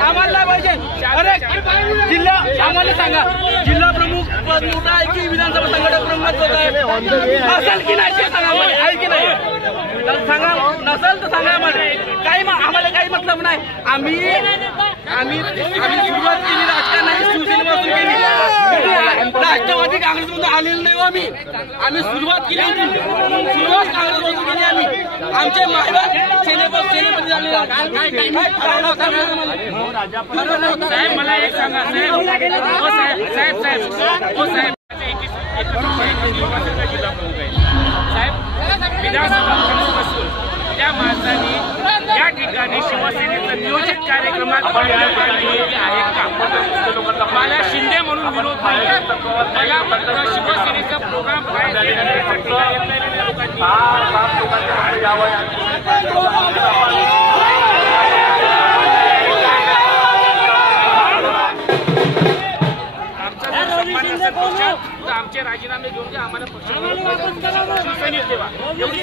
आम्हाला पाहिजे। अरे जिल्हा आम्हाला सांगा, जिल्हा प्रमुख पद मोठा आहे की विधानसभा संघटक प्रमुख पद आहे? असेल की नाही ते सांगा, आहे की नाही सांगा। नसेल तर सांगा आम्हाला, काही आम्हाला काही मतलब नाही। आम्ही सुरुवात केली राजकारणाची, शिवसेनेपासून केली, राष्ट्रवादी काँग्रेसमधून आलेलो नाही आम्ही सुरुवात केली, सुरुवात काँग्रेसमधून केली आम्ही। आमचे मायबाप सेनेपती झाले। साहेब मला एक सांगा साहेब, विधानसभा बसून त्या माणसांनी या ठिकाणी शिवसेनेचं नियोजित कार्यक्रमात आहे का? मला शिंदे म्हणून विरोध नाही, मला फक्त शिवसेनेचा प्रोग्राम काय आमचे राजीनामे घेऊन आम्हाला पक्ष शिवसेनेत ठेवा एवढी